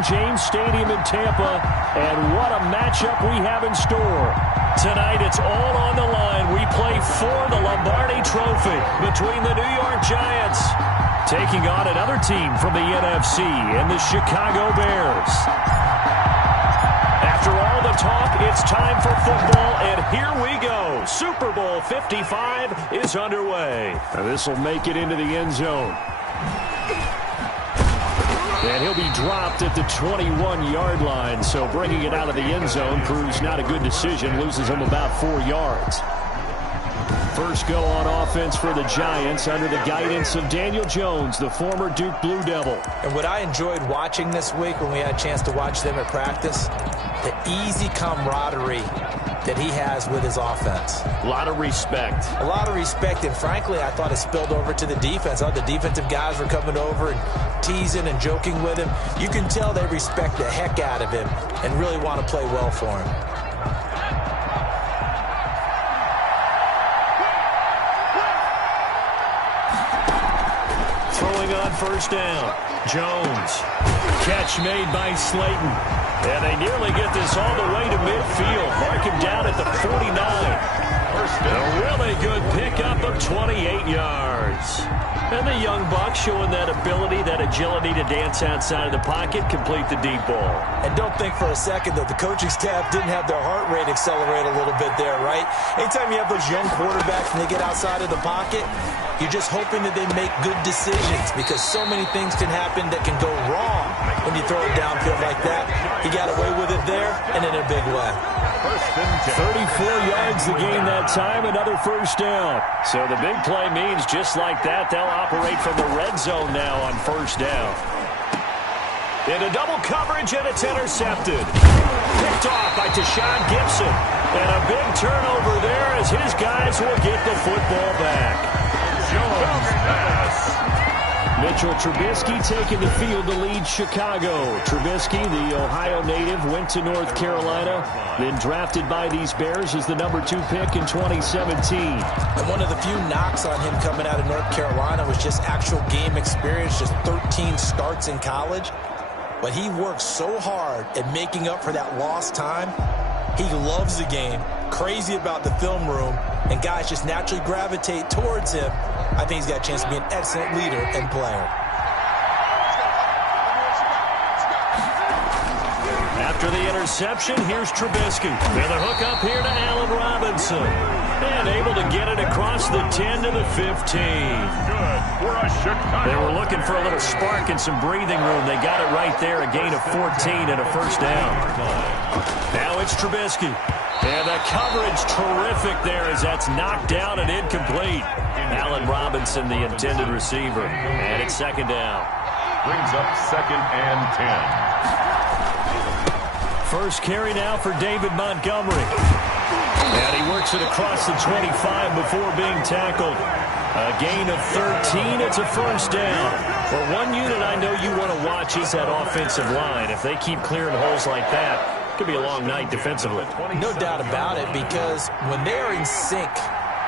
King James Stadium in Tampa, and what a matchup we have in store. Tonight, it's all on the line. We play for the Lombardi Trophy between the New York Giants taking on another team from the NFC and the Chicago Bears. After all the talk, it's time for football, and here we go. Super Bowl 55 is underway. Now this will make it into the end zone. And he'll be dropped at the 21-yard line, so bringing it out of the end zone proves not a good decision, loses him about 4 yards. First go on offense for the Giants under the guidance of Daniel Jones, the former Duke Blue Devil. And what I enjoyed watching this week when we had a chance to watch them at practice, the easy camaraderie that he has with his offense. A lot of respect. A lot of respect, and frankly, I thought it spilled over to the defense. The defensive guys were coming over and teasing and joking with him. You can tell they respect the heck out of him and really want to play well for him. Throwing on first down. Jones. Catch made by Slayton. And they nearly get this all the way to midfield. Mark him down at the 49. A really good pickup of 28 yards. And the young buck showing that ability, that agility to dance outside of the pocket, complete the deep ball. And don't think for a second that the coaching staff didn't have their heart rate accelerate a little bit there, right? Anytime you have those young quarterbacks and they get outside of the pocket, you're just hoping that they make good decisions because so many things can happen that can go wrong when you throw it downfield like that. He got away with it there and in a big way. 34 yards the game that time, another first down. So the big play means just like that, they'll operate from the red zone now on first down. Into double coverage, and it's intercepted. Picked off by Tashawn Gibson. And a big turnover there as his guys will get the football back. Mitchell Trubisky taking the field to lead Chicago. Trubisky, the Ohio native, went to North Carolina, then drafted by these Bears as the number 2 pick in 2017. And one of the few knocks on him coming out of North Carolina was just actual game experience, just 13 starts in college. But he worked so hard at making up for that lost time. He loves the game, crazy about the film room, and guys just naturally gravitate towards him. I think he's got a chance to be an excellent leader and player. After the interception, here's Trubisky. And the hook up here to Allen Robinson. And able to get it across the 10 to the 15. They were looking for a little spark and some breathing room. They got it right there, a gain of 14 and a first down. Now it's Trubisky. And the coverage terrific there as that's knocked down and incomplete. Allen Robinson, the intended receiver. And it's second down. Brings up 2nd and 10. First carry now for David Montgomery. And he works it across the 25 before being tackled. A gain of 13. It's a first down. Well, one unit I know you want to watch is that offensive line. If they keep clearing holes like that, it could be a long night defensively. No doubt about it, because when they're in sync,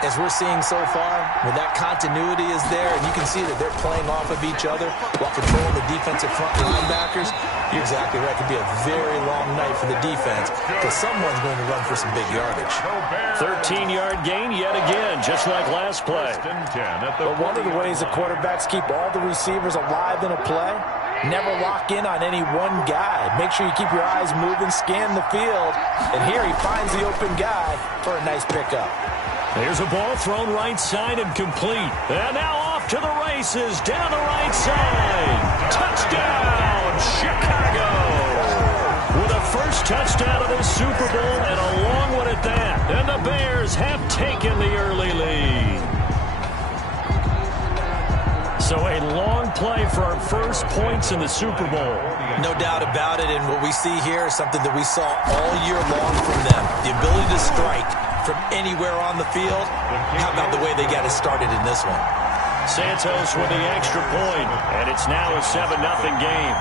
as we're seeing so far, when that continuity is there, and you can see that they're playing off of each other while controlling the defensive front linebackers, you're exactly right. It could be a very long night for the defense because someone's going to run for some big yardage. 13-yard gain yet again, just like last play. But one of the ways the quarterbacks keep all the receivers alive in a play, never lock in on any one guy. Make sure you keep your eyes moving, scan the field, and here he finds the open guy for a nice pickup. There's a ball thrown right side and complete. And now off to the races down the right side. Touchdown, Chicago! With a first touchdown of the Super Bowl and a long one at that. And the Bears have taken the early lead. So a long play for our first points in the Super Bowl. No doubt about it, and what we see here is something that we saw all year long from them. The ability to strike from anywhere on the field. How about the way they got it started in this one? Santos with the extra point, and it's now a 7-0 game.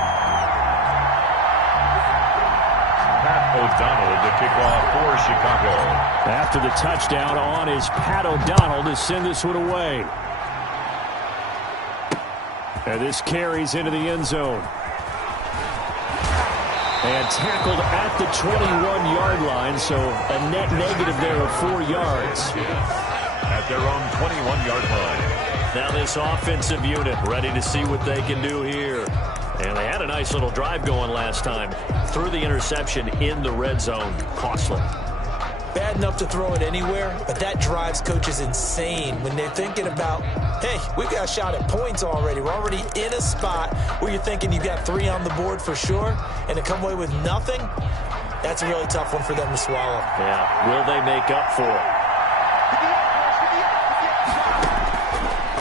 Pat O'Donnell to kick off for Chicago. After the touchdown on is Pat O'Donnell to send this one away. And this carries into the end zone. And tackled at the 21-yard line, so a net negative there of 4 yards. At their own 21-yard line. Now this offensive unit ready to see what they can do here. And they had a nice little drive going last time. Threw the interception in the red zone. Costly. Bad enough to throw it anywhere, but that drives coaches insane when they're thinking about, hey, we've got a shot at points already. We're already in a spot where you're thinking you've got 3 on the board for sure, and to come away with nothing, that's a really tough one for them to swallow. Yeah, will they make up for it?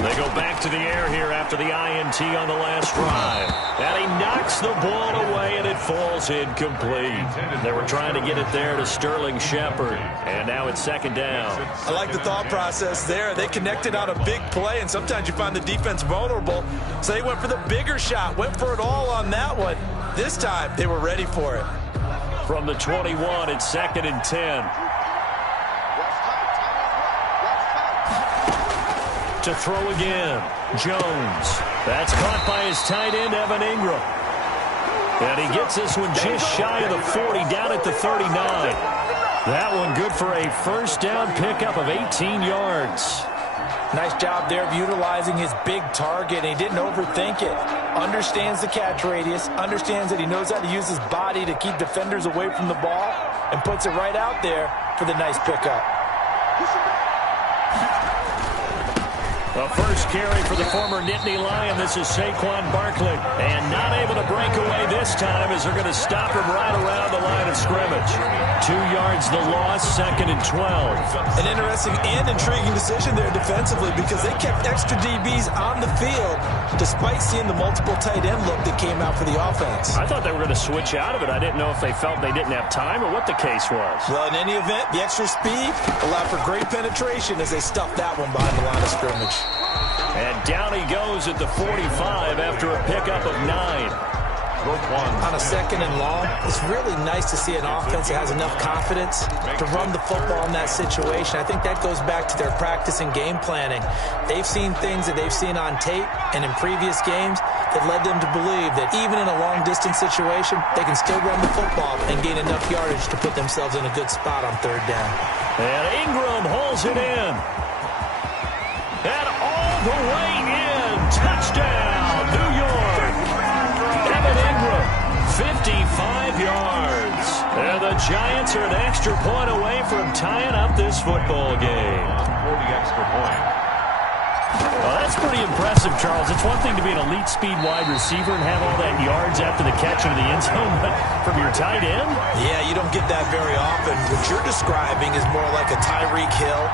They go back to the air here after the INT on the last drive. And he knocks the ball away, and it falls incomplete. They were trying to get it there to Sterling Shepard. And now it's second down. I like the thought process there. They connected on a big play, and sometimes you find the defense vulnerable. So they went for the bigger shot, went for it all on that one. This time, they were ready for it. From the 21, it's second and 10. To throw again, Jones. That's caught by his tight end, Evan Ingram. And he gets this one just shy of the 40, down at the 39. That one good for a first down pickup of 18 yards. Nice job there of utilizing his big target, and he didn't overthink it. Understands the catch radius, understands that he knows how to use his body to keep defenders away from the ball, and puts it right out there for the nice pickup. The first carry for the former Nittany Lion. This is Saquon Barkley. And not able to break away this time as they're going to stop him right around the line of scrimmage. 2 yards the loss, second and 12. An interesting and intriguing decision there defensively because they kept extra DBs on the field despite seeing the multiple tight end look that came out for the offense. I thought they were going to switch out of it. I didn't know if they felt they didn't have time or what the case was. Well, in any event, the extra speed allowed for great penetration as they stuffed that one behind the line of scrimmage. And down he goes at the 45 after a pickup of 9. On a second and long, it's really nice to see an offense that has enough confidence to run the football in that situation. I think that goes back to their practice and game planning. They've seen things that they've seen on tape and in previous games that led them to believe that even in a long-distance situation, they can still run the football and gain enough yardage to put themselves in a good spot on third down. And Ingram hauls it in. And all the way in. Touchdown, New York. Evan Ingram, 55 yards. And the Giants are an extra point away from tying up this football game. For the extra point. Well, that's pretty impressive, Charles. It's one thing to be an elite speed wide receiver and have all that yards after the catch into the end zone, but from your tight end? Yeah, you don't get that very often. What you're describing is more like a Tyreek Hill,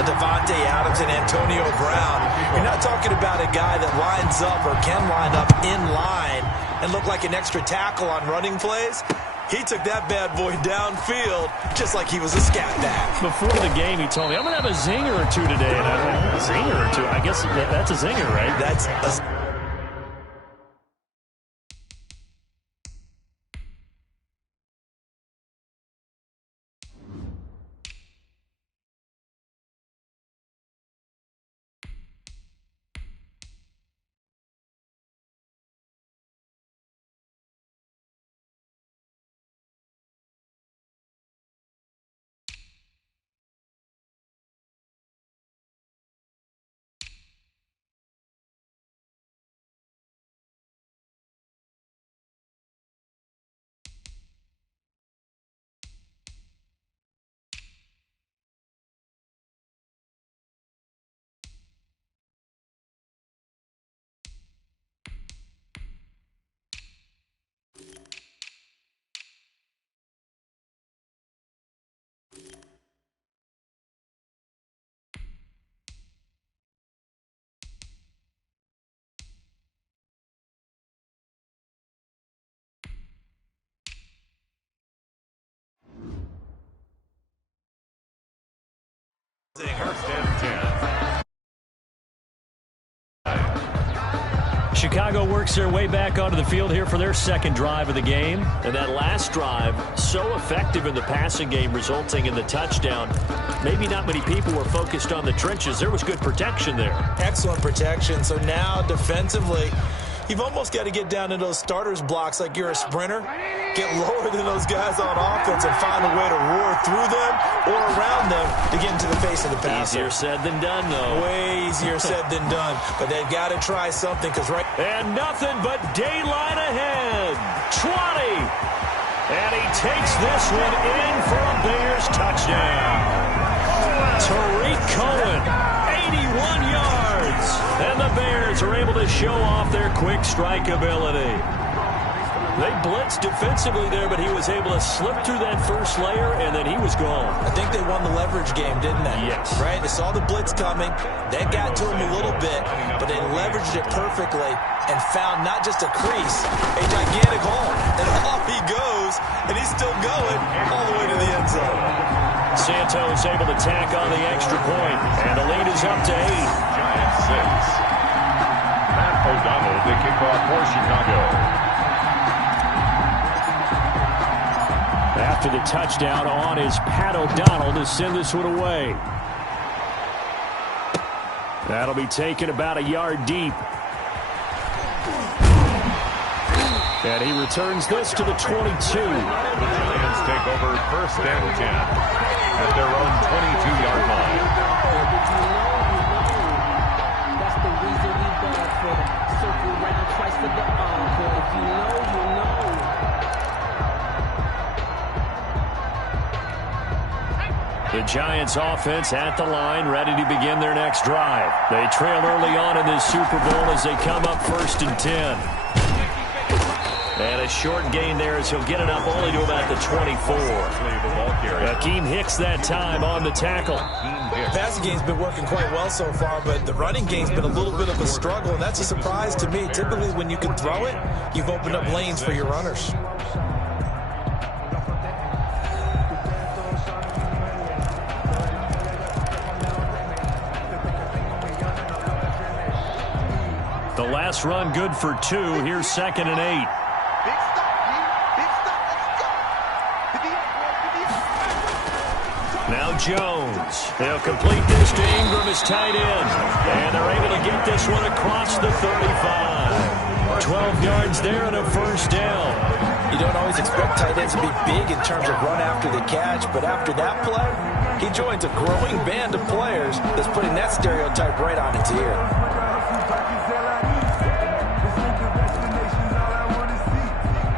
a Devontae Adams, and Antonio Brown. You're not talking about a guy that lines up or can line up in line and look like an extra tackle on running plays. He took that bad boy downfield just like he was a scat back. Before the game, he told me, I'm going to have a zinger or two today. And I went, a zinger or two? I guess that's a zinger, right? That's a... First and 10. Chicago works their way back onto the field here for their second drive of the game. And that last drive, so effective in the passing game, resulting in the touchdown. Maybe not many people were focused on the trenches. There was good protection there. Excellent protection. So now defensively, You've almost got to get down to those starters blocks like you're a sprinter. Get lower than those guys on offense and find a way to roar through them or around them to get into the face of the passer. Easier said than done, though. Way easier said than done. But they've got to try something because And nothing but daylight ahead. 20. And he takes this one in for a Bears touchdown. Tariq Cohen, 81 yards. And the Bears are able to show off their quick strike ability. They blitzed defensively there, but he was able to slip through that first layer, and then he was gone. I think they won the leverage game, didn't they? Yes. Right? They saw the blitz coming. That got to him a little bit, but they leveraged it perfectly and found not just a crease, a gigantic hole. And off he goes, and he's still going all the way to the end zone. Santos able to tack on the extra point, and the lead is up to 8. Giants 6. Matt O'Donnell, the kickoff for Chicago. After the touchdown on is Pat O'Donnell to send this one away. That'll be taken about a yard deep. And he returns this to the 22. The Giants take over 1st and 10 at their own 22-yard line. That's the reason we bad for the circle round twice for the encore. If you know, you know. The Giants offense at the line, ready to begin their next drive. They trail early on in this Super Bowl as they come up 1st and 10. And a short gain there as he'll get it up only to about the 24. Akeem Hicks that time on the tackle. The passing game's been working quite well so far, but the running game's been a little bit of a struggle, and that's a surprise to me. Typically, when you can throw it, you've opened up lanes for your runners. The last run good for 2. Here's 2nd and 8. Now Jones. They'll complete this to Ingram as tight end. And they're able to get this one across the 35. 12 yards there and a 1st down. You don't always expect tight ends to be big in terms of run after the catch, but after that play, he joins a growing band of players that's putting that stereotype right on its ear.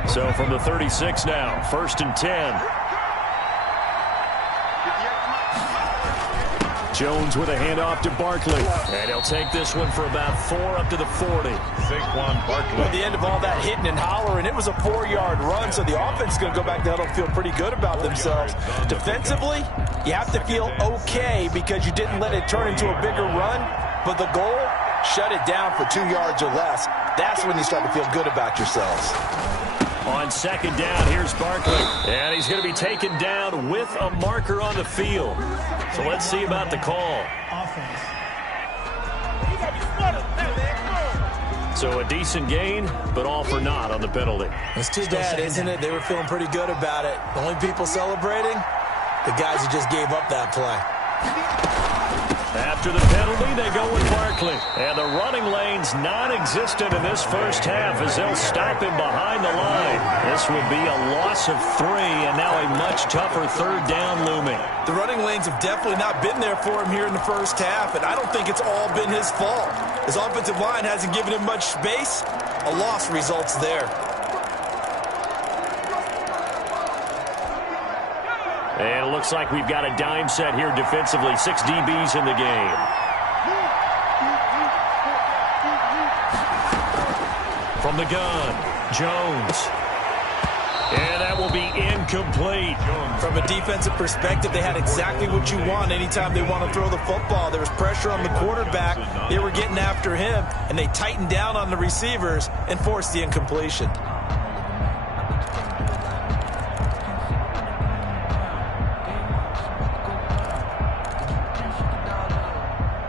So from the 36 now, 1st and 10. Jones with a handoff to Barkley. And he'll take this one for about 4 up to the 40. Saquon Barkley. At the end of all that hitting and hollering, it was a 4-yard run, so the offense is going to go back to huddle and feel pretty good about themselves. Defensively, you have to feel okay because you didn't let it turn into a bigger run, but the goal, shut it down for 2 yards or less. That's when you start to feel good about yourselves. On 2nd down, here's Barkley. And he's going to be taken down with a marker on the field. So let's see about the call. So a decent gain, but all for naught on the penalty. It's too bad, isn't it? They were feeling pretty good about it. The only people celebrating, the guys who just gave up that play. After the penalty, they go with Barkley. And the running lane's non-existent in this first half as they'll stop him behind the line. This would be a loss of 3, and now a much tougher 3rd down looming. The running lanes have definitely not been there for him here in the first half, and I don't think it's all been his fault. His offensive line hasn't given him much space. A loss results there. And it looks like we've got a dime set here defensively. 6 DBs in the game. From the gun, Jones. And that will be incomplete. From a defensive perspective, they had exactly what you want anytime they want to throw the football. There was pressure on the quarterback. They were getting after him, and they tightened down on the receivers and forced the incompletion.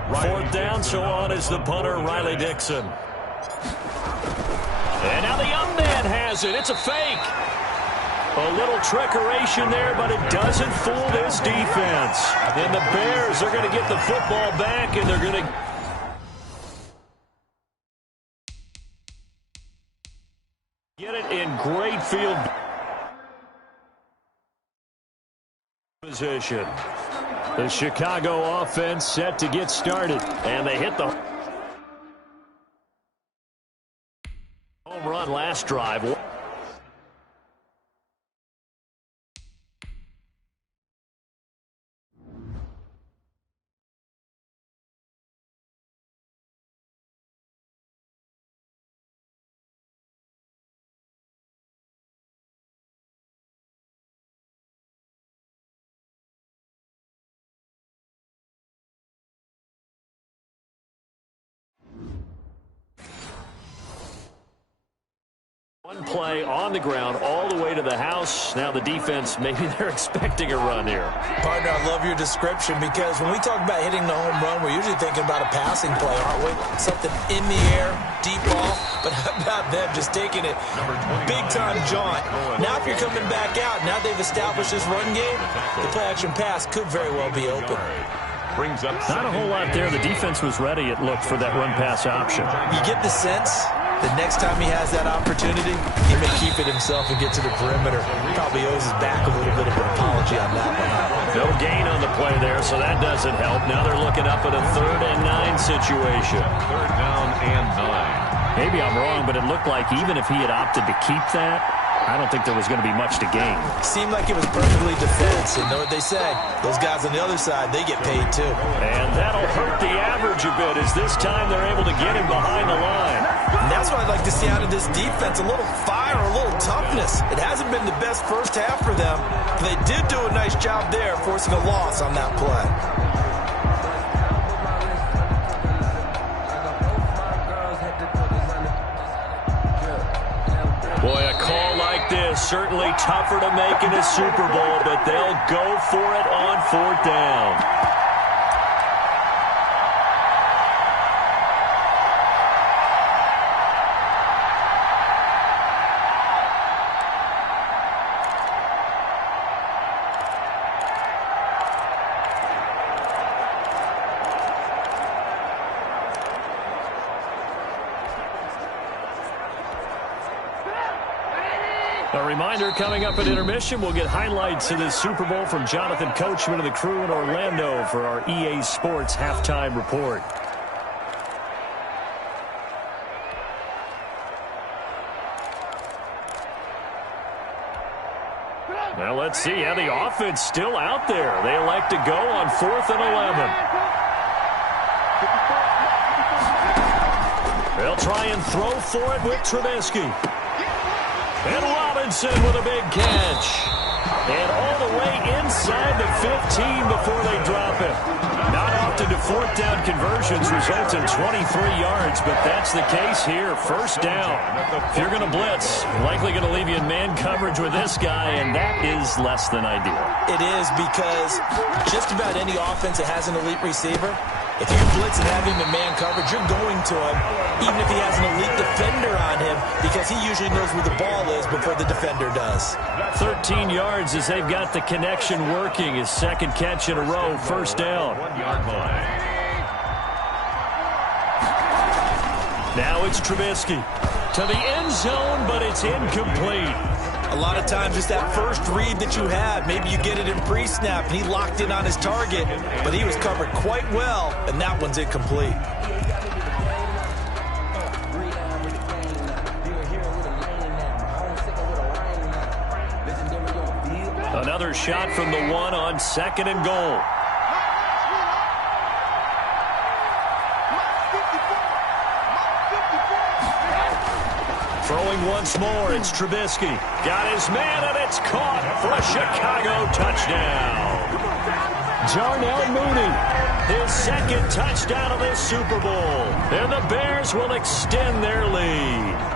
4th down, so on is the punter, Riley Dixon. And now the young man has it. It's a fake. A little trickeration there, but it doesn't fool this defense. And the Bears are going to get the football back, and they're going to... Position. The Chicago offense set to get started, and they hit the home run last drive. One play on the ground all the way to the house. Now the defense, maybe they're expecting a run here. Partner, I love your description because when we talk about hitting the home run, we're usually thinking about a passing play, aren't we? Something in the air, deep ball. But how about them just taking it big-time jaunt? Now if you're coming back out, now they've established this run game, the play-action pass could very well be open. Brings up not a whole lot there. The defense was ready, it looked, for that run-pass option. You get the sense the next time he has that opportunity, he may keep it himself and get to the perimeter. Probably owes his back a little bit of an apology on that one. No gain on the play there, so that doesn't help. Now they're looking up at a 3rd and 9 situation. 3rd down and 9. Maybe I'm wrong, but it looked like even if he had opted to keep that, I don't think there was going to be much to gain. Seemed like it was perfectly defense, and know what they say. Those guys on the other side, they get paid too. And that'll hurt the average a bit as this time they're able to get him behind the line. And that's what I'd like to see out of this defense, a little fire, a little toughness. It hasn't been the best first half for them, but they did do a nice job there forcing a loss on that play. Boy, a call like this, certainly tougher to make in a Super Bowl, but they'll go for it on 4th down. A reminder, coming up at intermission, we'll get highlights of this Super Bowl from Jonathan Coachman and the crew in Orlando for our EA Sports halftime report. Well, let's see how the offense still out there. They elect to go on 4th and 11. They'll try and throw for it with Trubisky. And Robinson with a big catch. And all the way inside the 15 before they drop it. Not often do 4th down conversions result in 23 yards, but that's the case here. 1st down. If you're going to blitz, likely going to leave you in man coverage with this guy, and that is less than ideal. It is because just about any offense that has an elite receiver, if you blitz and have him in man coverage, you're going to him, even if he has an elite defender on him, because he usually knows where the ball is before the defender does. 13 yards as they've got the connection working. His 2nd catch in a row, 1st down. 1-yard line. Now it's Trubisky to the end zone, but it's incomplete. A lot of times it's that first read that you have. Maybe you get it in pre-snap, and he locked in on his target, but he was covered quite well, and that one's incomplete. Another shot from the 1 on 2nd and goal. Throwing once more, it's Trubisky. Got his man, and it's caught for a Chicago touchdown. Darnell Mooney, his 2nd touchdown of this Super Bowl. And the Bears will extend their lead.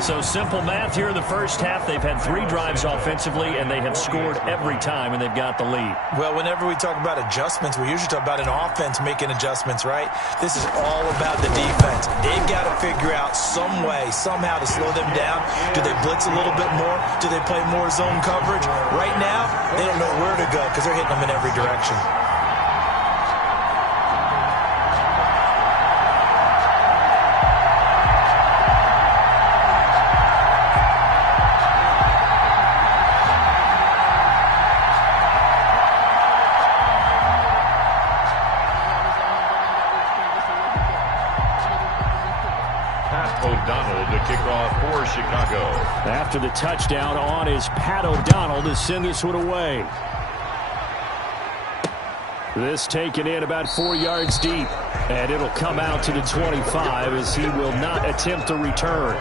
So simple math here in the first half. They've had 3 drives offensively, and they have scored every time, and they've got the lead. Well, whenever we talk about adjustments, we usually talk about an offense making adjustments, right? This is all about the defense. They've got to figure out some way, somehow to slow them down. Do they blitz a little bit more? Do they play more zone coverage? Right now, they don't know where to go because they're hitting them in every direction. After the touchdown on is Pat O'Donnell to send this one away. This taken in about 4 yards deep, and it'll come out to the 25 as he will not attempt to return.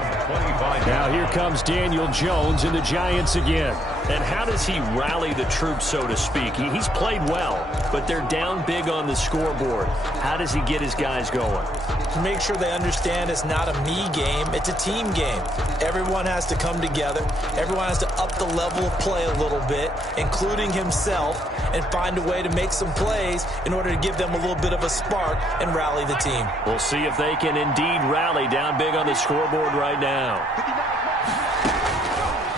Now here comes Daniel Jones and the Giants again. And how does he rally the troops, so to speak? He's played well, but they're down big on the scoreboard. How does he get his guys going? To make sure they understand it's not a me game, it's a team game. Everyone has to come together. Everyone has to up the level of play a little bit, including himself, and find a way to make some plays in order to give them a little bit of a spark and rally the team. We'll see if they can indeed rally down big on the scoreboard right now.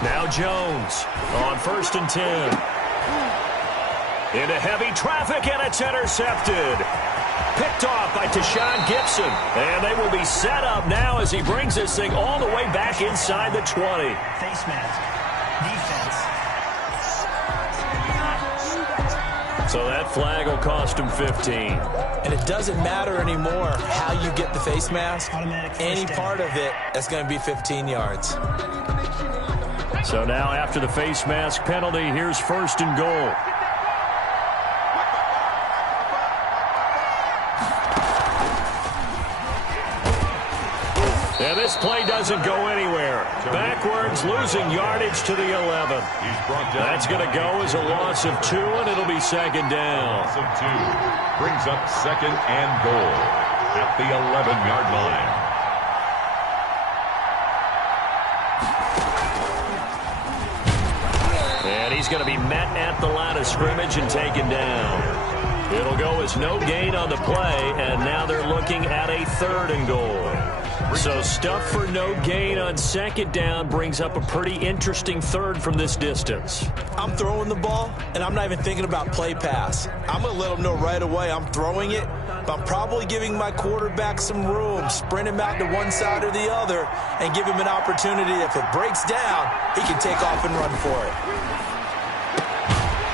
Now Jones on 1st and 10. Into heavy traffic, and it's intercepted. Picked off by Tashawn Gibson. And they will be set up now as he brings this thing all the way back inside the 20. Face mask. Defense. So that flag will cost him 15. And it doesn't matter anymore how you get the face mask. Any part of it, that's going to be 15 yards. So now after the face mask penalty, here's 1st and goal. And this play doesn't go anywhere. Backwards, losing yardage to the 11. That's going to go as a loss of 2, and it'll be 2nd down. Loss of 2 brings up 2nd and goal at the 11-yard line. And he's going to be met at the line of scrimmage and taken down. It'll go as no gain on the play, and now they're looking at a 3rd and goal. So stuff for no gain on 2nd down brings up a pretty interesting 3rd from this distance. I'm throwing the ball, and I'm not even thinking about play pass. I'm going to let them know right away I'm throwing it, but I'm probably giving my quarterback some room, sprint him out to one side or the other, and give him an opportunity. If it breaks down, he can take off and run for it.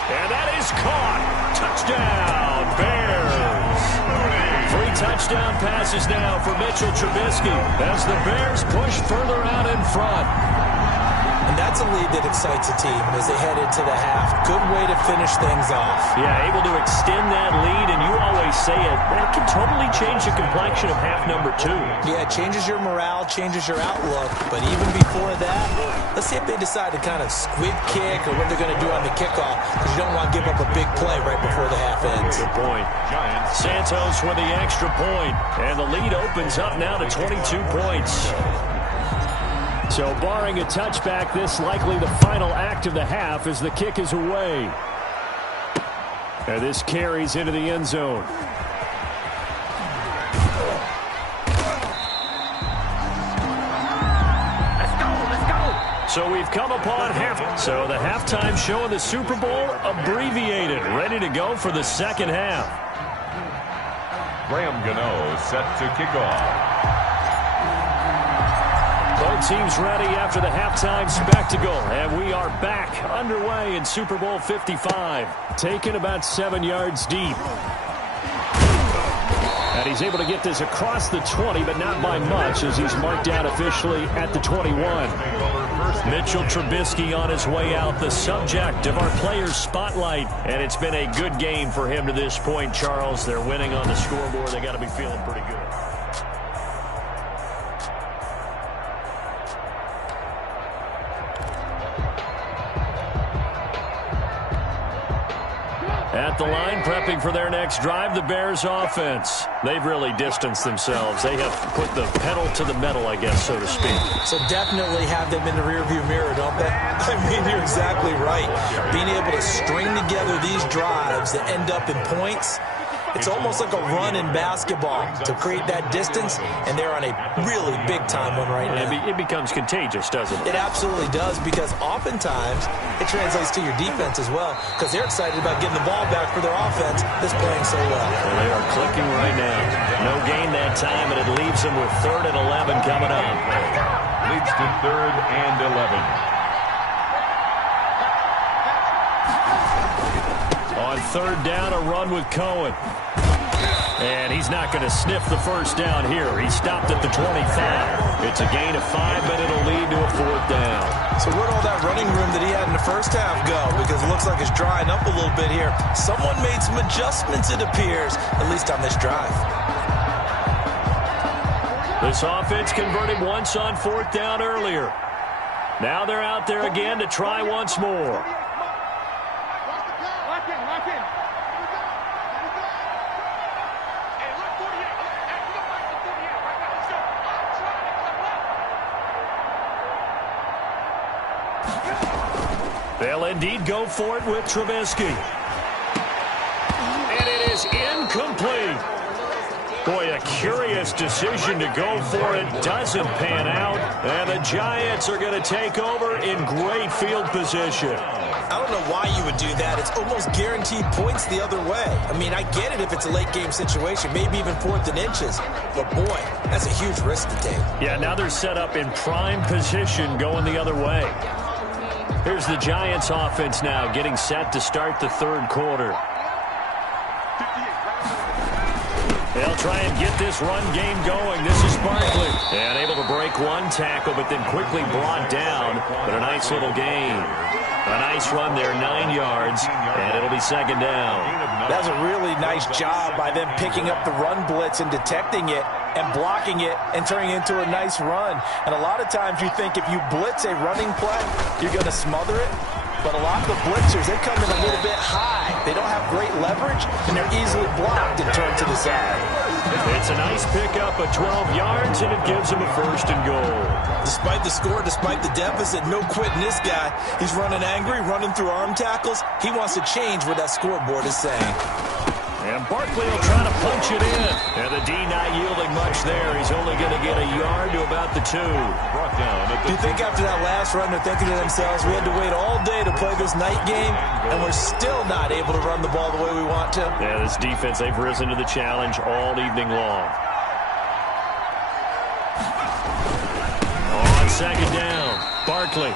And that is caught. Touchdown, Bears. 3 touchdown passes now for Mitchell Trubisky as the Bears push further out in front. And that's a lead that excites a team as they head into the half. Good way to finish things off. Yeah, able to extend that lead, and you always say it, that can totally change the complexion of half number 2. Yeah, it changes your morale, changes your outlook. But even before that, let's see if they decide to kind of squib kick or what they're going to do on the kickoff, because you don't want to give up a big play right before the half ends. Good point. Santos with the extra point, and the lead opens up now to 22 points. So barring a touchback, this likely the final act of the half as the kick is away. And this carries into the end zone. Let's go. So we've come upon half. So the halftime show of the Super Bowl abbreviated, ready to go for the 2nd half. Graham Gano set to kick off. Both teams ready after the halftime spectacle, and we are back underway in Super Bowl 55, taken about 7 yards deep. And he's able to get this across the 20, but not by much, as he's marked out officially at the 21. Mitchell Trubisky on his way out, the subject of our players' spotlight. And it's been a good game for him to this point, Charles. They're winning on the scoreboard. They got to be feeling pretty good. At the line, prepping for their next drive, the Bears offense. They've really distanced themselves. They have put the pedal to the metal, I guess, so to speak. So definitely have them in the rearview mirror, don't they? I mean, you're exactly right. Being able to string together these drives that end up in points, it's almost like a run in basketball to create that distance, and they're on a really big-time one right now. It becomes contagious, doesn't it? It absolutely does, because oftentimes it translates to your defense as well, because they're excited about getting the ball back for their offense that's playing so well. Well, they are clicking right now. No gain that time, and it leaves them with 3rd and 11 coming up. Leads to 3rd and 11. On 3rd down, a run with Cohen. And he's not going to sniff the first down here. He stopped at the 25. It's a gain of 5, but it'll lead to a 4th down. So where'd all that running room that he had in the first half go? Because it looks like it's drying up a little bit here. Someone made some adjustments, it appears, at least on this drive. This offense converted once on 4th down earlier. Now they're out there again to try once more. They'll indeed go for it with Trubisky. And it is incomplete. Boy, a curious decision to go for it. Doesn't pan out. And the Giants are going to take over in great field position. I don't know why you would do that. It's almost guaranteed points the other way. I mean, I get it if it's a late game situation, maybe even 4th and inches. But, boy, that's a huge risk to take. Yeah, now they're set up in prime position going the other way. Here's the Giants offense now getting set to start the 3rd quarter. They'll try and get this run game going. This is Barkley. And able to break one tackle, but then quickly brought down. But a nice little gain. A nice run there, 9 yards, and it'll be 2nd down. That was a really nice job by them picking up the run blitz and detecting it and blocking it and turning it into a nice run. And a lot of times you think if you blitz a running play, you're going to smother it. But a lot of the blitzers, they come in a little bit high. They don't have great leverage, and they're easily blocked and turned to the side. It's a nice pickup of 12 yards, and it gives them a 1st and goal. Despite the score, despite the deficit, no quitting this guy. He's running angry, running through arm tackles. He wants to change what that scoreboard is saying. And Barkley will try to punch it in. And the D not yielding much there. He's only going to get a yard to about the 2. Brought down at the Do you think after that last run they're thinking to themselves, we had to wait all day to play this night game, and we're still not able to run the ball the way we want to? Yeah, this defense, they've risen to the challenge all evening long. On 2nd down, Barkley.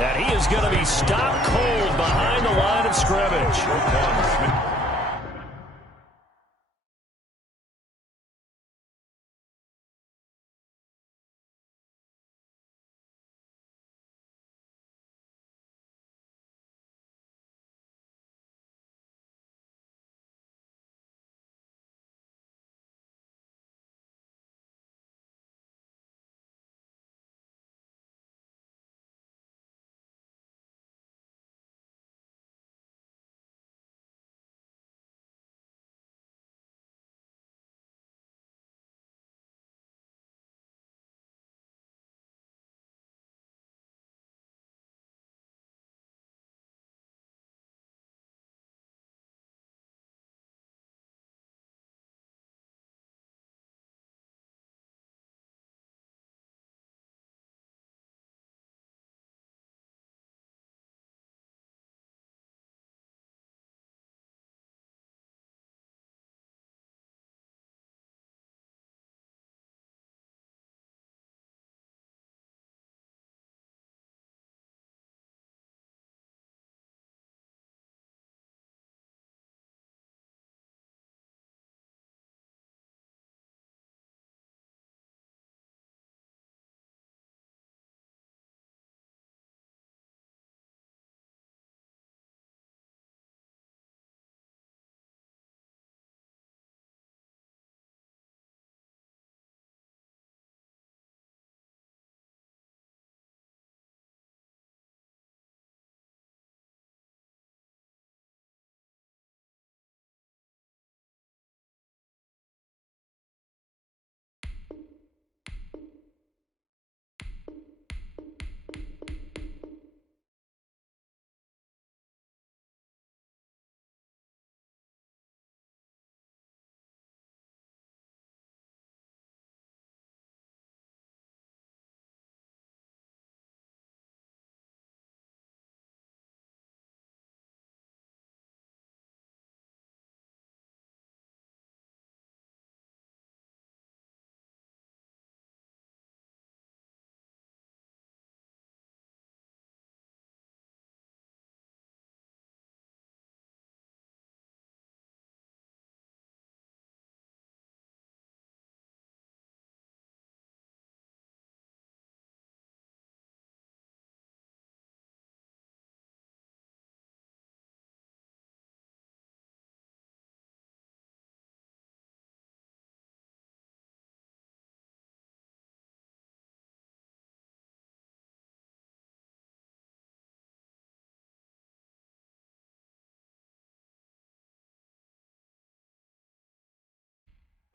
And he is going to be stopped cold behind the line of scrimmage.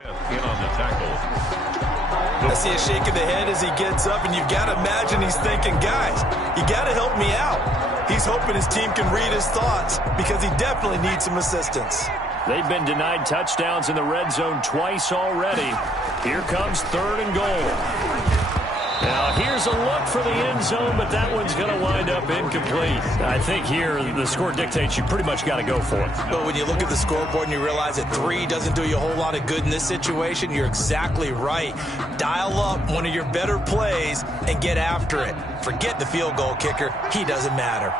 In on the tackle. I see a shake of the head as he gets up, and you've got to imagine he's thinking, guys, you got to help me out. He's hoping his team can read his thoughts because he definitely needs some assistance. They've been denied touchdowns in the red zone twice already. Here comes 3rd and goal. Now, here's a look for the end zone, but that one's going to wind up incomplete. I think here the score dictates you pretty much got to go for it. But when you look at the scoreboard and you realize that 3 doesn't do you a whole lot of good in this situation, you're exactly right. Dial up one of your better plays and get after it. Forget the field goal kicker. He doesn't matter.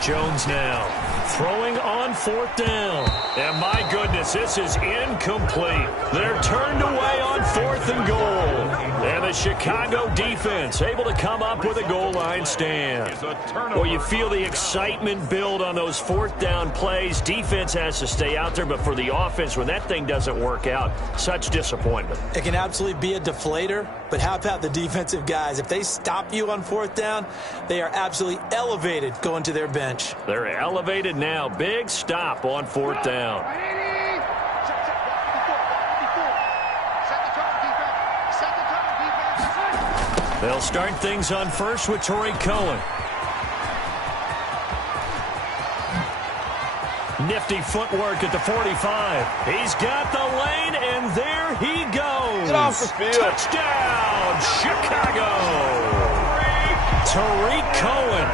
Jones now throwing on 4th down. And my goodness, this is incomplete. They're turned away on 4th and goal. And the Chicago defense able to come up with a goal line stand. Well, you feel the excitement build on those 4th down plays. Defense has to stay out there, but for the offense, when that thing doesn't work out, such disappointment. It can absolutely be a deflator, but how about the defensive guys? If they stop you on 4th down, they are absolutely elevated going to their bench. They're elevated now. Big stop on 4th down. They'll start things on first with Torrey Cohen. Nifty footwork at the 45. He's got the lane, and there he goes. Get off the field. Touchdown, Chicago. Tariq Cohen,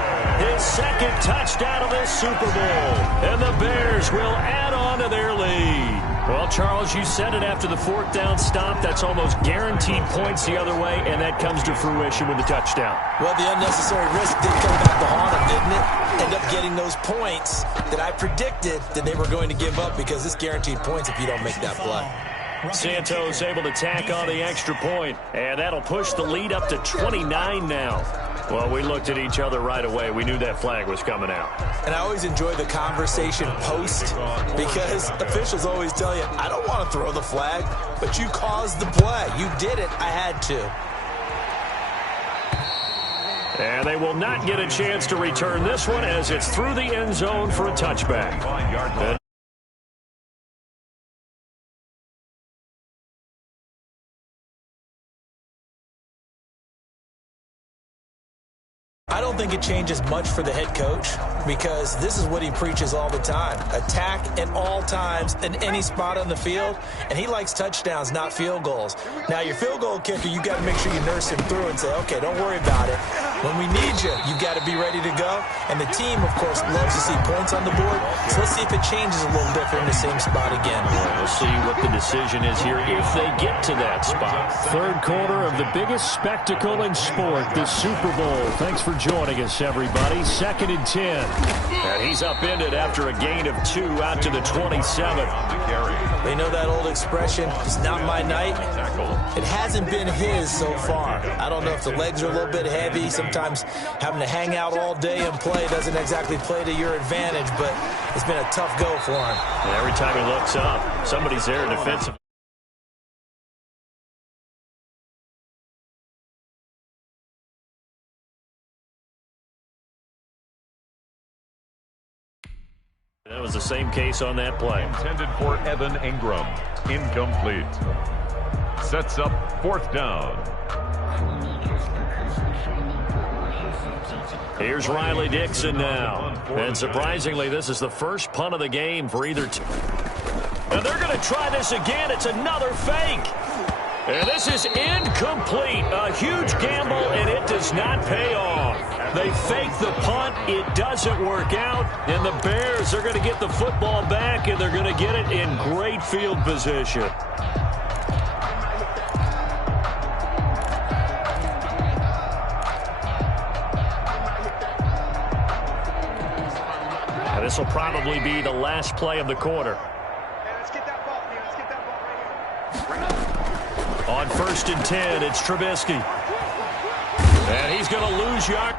his 2nd touchdown of this Super Bowl. And the Bears will add on to their lead. Well, Charles, you said it after the 4th down stop. That's almost guaranteed points the other way, and that comes to fruition with the touchdown. Well, the unnecessary risk did come back to haunt him, didn't it? End up getting those points that I predicted that they were going to give up because it's guaranteed points if you don't make that play. Santos able to tack on the extra point, and that'll push the lead up to 29 now. Well, we looked at each other right away. We knew that flag was coming out. And I always enjoy the conversation post because officials always tell you, I don't want to throw the flag, but you caused the play. You did it. I had to. And they will not get a chance to return this one as it's through the end zone for a touchback. I don't think it changes much for the head coach because this is what he preaches all the time. Attack at all times in any spot on the field, and he likes touchdowns, not field goals. Now, your field goal kicker, you got to make sure you nurse him through and say, okay, don't worry about it. When we need you, you got to be ready to go. And the team, of course, loves to see points on the board. So let's see if it changes a little bit if they're in the same spot again. We'll see what the decision is here if they get to that spot. 3rd quarter of the biggest spectacle in sport, the Super Bowl. Thanks for joining us, everybody. 2nd and 10. And he's upended after a gain of 2 out to the 27. They know that old expression, it's not my night. It hasn't been his so far. I don't know if the legs are a little bit heavy. Sometimes having to hang out all day and play doesn't exactly play to your advantage, but it's been a tough go for him. And every time he looks up, somebody's there defensively. That was the same case on that play. Intended for Evan Ingram. Incomplete. Sets up 4th down. Here's Riley Dixon now. And surprisingly, this is the first punt of the game for either team. And they're going to try this again. It's another fake. And this is incomplete. A huge gamble, and it does not pay off. They fake the punt. It doesn't work out. And the Bears are going to get the football back, and they're going to get it in great field position. And this will probably be the last play of the quarter. On 1st and 10, it's Trubisky. And he's going to lose yard.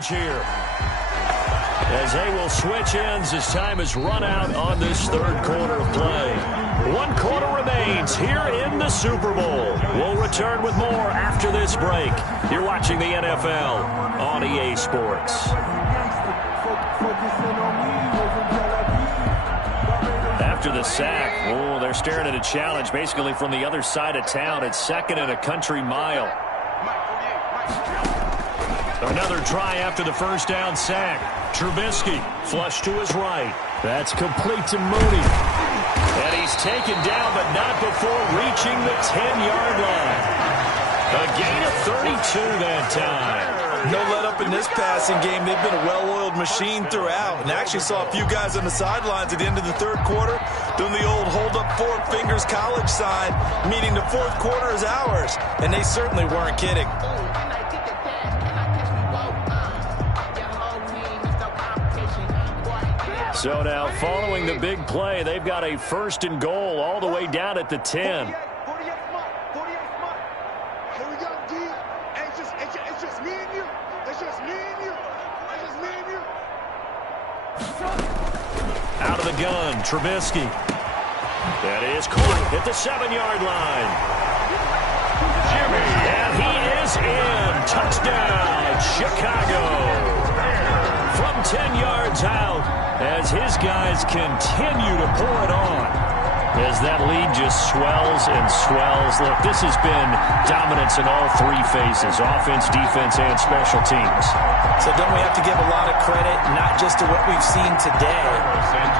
Here, as they will switch ends as time is run out on this third quarter of play. 1 quarter remains here in the Super Bowl. We'll return with more after this break. You're watching the NFL on EA Sports. After the sack, they're staring at a challenge basically from the other side of town. It's 2nd and a country mile. Another try after the first down sack. Trubisky flush to his right. That's complete to Mooney. And he's taken down, but not before reaching the 10-yard line. A gain of 32 that time. No let up in this passing game. They've been a well-oiled machine throughout. And actually saw a few guys on the sidelines at the end of the third quarter doing the old hold up 4 fingers college sign, meaning the fourth quarter is ours. And they certainly weren't kidding. So now, following the big play, they've got a 1st and goal all the way down at the 10. Out of the gun, Trubisky. That is caught at the 7-yard line. And he is in. Touchdown, Chicago. From 10 yards out, as his guys continue to pour it on. As that lead just swells and swells. Look, this has been dominance in all 3 phases, offense, defense, and special teams. So don't we have to give a lot of credit, not just to what we've seen today,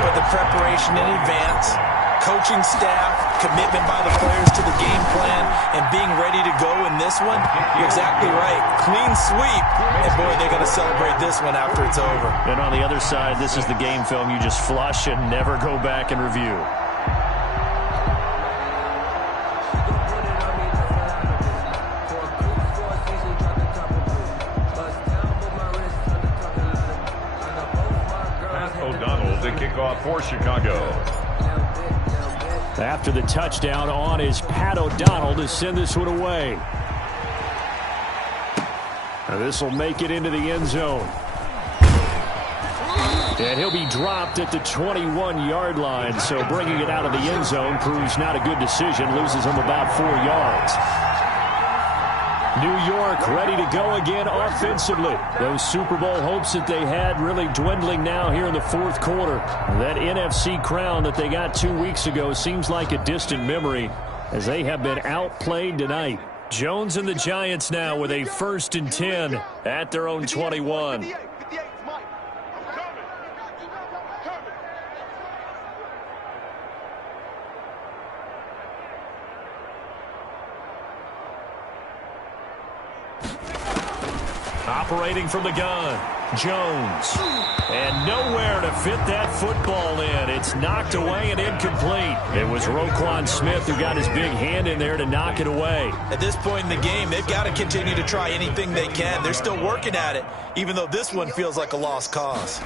but the preparation in advance, coaching staff, commitment by the players to the game plan, and being ready to go in this one? You're exactly right. Clean sweep, and boy, they're going to celebrate this one after it's over. And on the other side, this is the game film you just flush and never go back and review. O'Donnell to kick off for Chicago. After the touchdown on is Pat O'Donnell to send this one away. This will make it into the end zone. And he'll be dropped at the 21-yard line, so bringing it out of the end zone proves not a good decision, loses him about 4 yards. New York ready to go again offensively. Those Super Bowl hopes that they had really dwindling now here in the fourth quarter. That NFC crown that they got 2 weeks ago seems like a distant memory as they have been outplayed tonight. Jones and the Giants now with a 1st and 10 at their own 21. Operating from the gun, Jones. And nowhere to fit that football in. It's knocked away and incomplete. It was Roquan Smith who got his big hand in there to knock it away. At this point in the game, they've got to continue to try anything they can. They're still working at it, even though this one feels like a lost cause.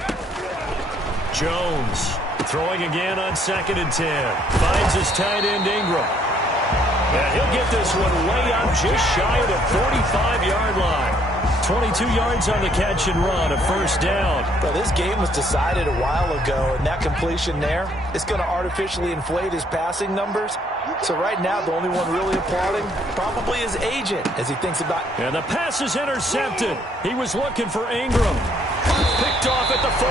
Jones throwing again on 2nd and 10. Finds his tight end Ingram. And he'll get this one way up just shy of the 45-yard line. 22 yards on the catch and run, a 1st down. But this game was decided a while ago, and that completion there is going to artificially inflate his passing numbers. So right now, the only one really applauding probably his agent as he thinks about... And the pass is intercepted. He was looking for Ingram. Picked off at the 40.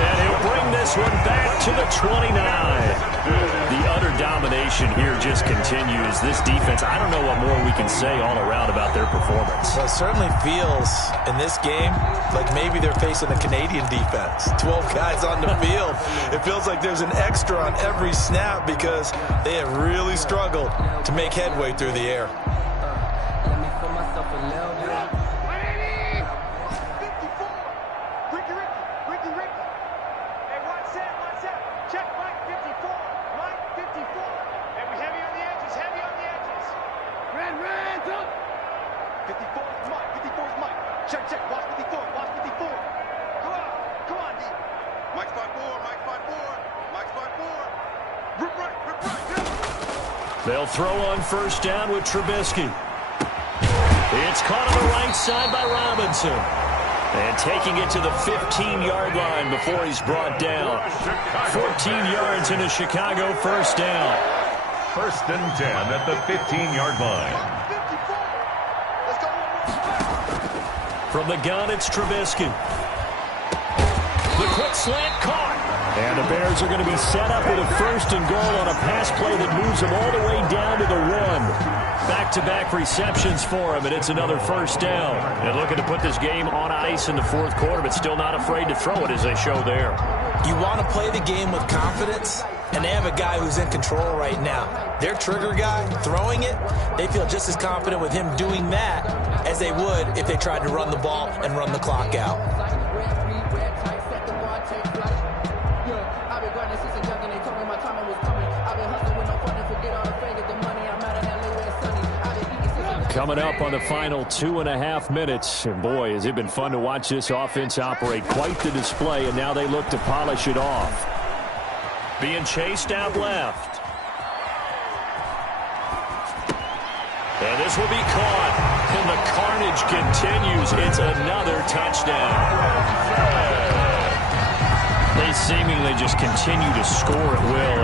And he'll bring this one back to the 29. The utter domination here just continues. This defense, I don't know what more we can say all around about their performance. Well, it certainly feels in this game like maybe they're facing a Canadian defense. 12 guys on the field. It feels like there's an extra on every snap because they have really struggled to make headway through the air. They'll throw on 1st down with Trubisky. It's caught on the right side by Robinson. And taking it to the 15-yard line before he's brought down. 14 yards in a Chicago first down. 1st and 10 at the 15-yard line. From the gun, it's Trubisky. The quick slant caught. And the Bears are going to be set up with a 1st and goal on a pass play that moves them all the way down to the 1. Back-to-back receptions for him, and it's another 1st down. And looking to put this game on ice in the 4th quarter, but still not afraid to throw it as they show there. You want to play the game with confidence, and they have a guy who's in control right now. Their trigger guy, throwing it, they feel just as confident with him doing that as they would if they tried to run the ball and run the clock out. Coming up on the final 2.5 minutes. And boy, has it been fun to watch this offense operate. Quite the display, and now they look to polish it off. Being chased out left. And this will be caught. And the carnage continues. It's another touchdown. They seemingly just continue to score at will.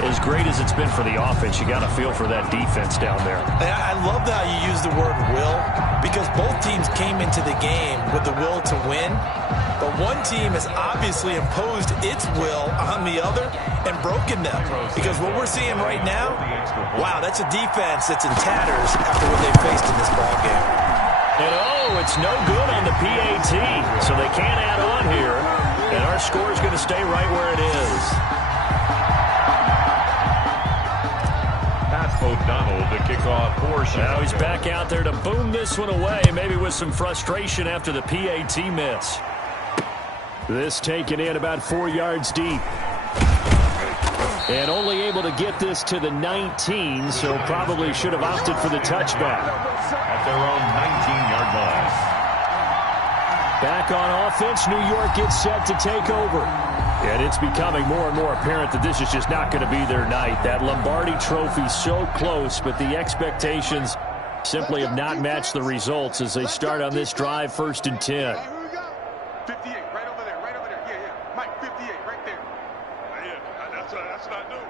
And as great as it's been for the offense, you got to feel for that defense down there. I love how you use the word will, because both teams came into the game with the will to win, but one team has obviously imposed its will on the other and broken them. Because what we're seeing right now, wow, that's a defense that's in tatters after what they faced in this ballgame. And oh, it's no good on the PAT, so they can't add on here, and our score is going to stay right where it is. O'Donnell to kick off for Chicago. Now he's back out there to boom this one away, maybe with some frustration after the PAT miss. This taken in about 4 yards deep. And only able to get this to the 19, so probably should have opted for the touchback. At their own 19-yard line. Back on offense, New York gets set to take over. And it's becoming more and more apparent that this is just not going to be their night. That Lombardi trophy so close, but the expectations simply have not matched the results as they start on this drive, 1st and 10. Here we go. 58, right over there, right over there. Yeah, yeah. Mike, 58, right there. Yeah, that's what I do.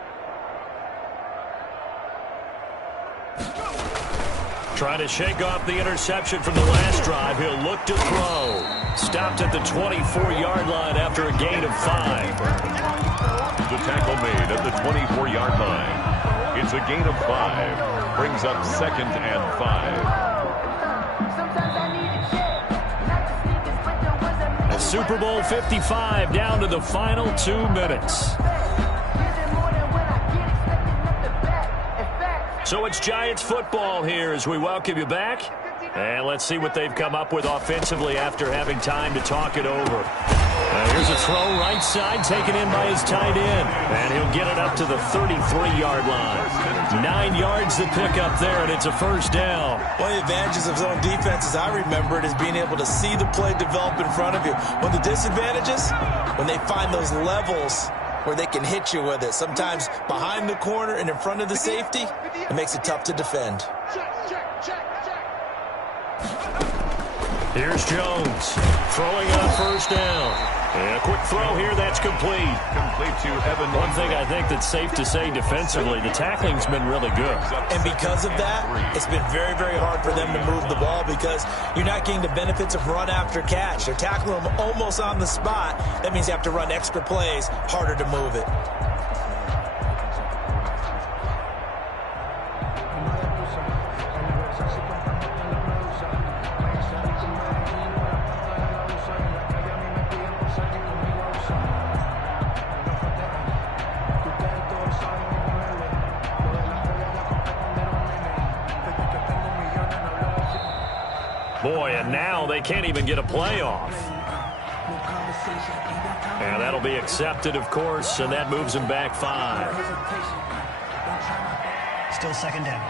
Trying to shake off the interception from the last drive. He'll look to throw. Stopped at the 24-yard line after a gain of 5. The tackle made at the 24-yard line. It's a gain of 5. Brings up 2nd and 5. A Super Bowl 55 down to the final 2 minutes. So it's Giants football here as we welcome you back. And let's see what they've come up with offensively after having time to talk it over. Here's a throw right side taken in by his tight end. And he'll get it up to the 33-yard line. 9 yards to pick up there, and it's a 1st down. One of the advantages of zone defense, as I remember it, is being able to see the play develop in front of you. One of the disadvantages, when they find those levels where they can hit you with it. Sometimes behind the corner and in front of the safety, it makes it tough to defend. Here's Jones throwing on 1st down. And a quick throw here, that's complete. Complete to Evan. One thing I think that's safe to say defensively, the tackling's been really good. And because of that, it's been very, very hard for them to move the ball because you're not getting the benefits of run after catch. They're tackling them almost on the spot. That means you have to run extra plays, harder to move it. Boy, and now they can't even get a playoff. And that'll be accepted, of course, and that moves them back 5. Still 2nd down.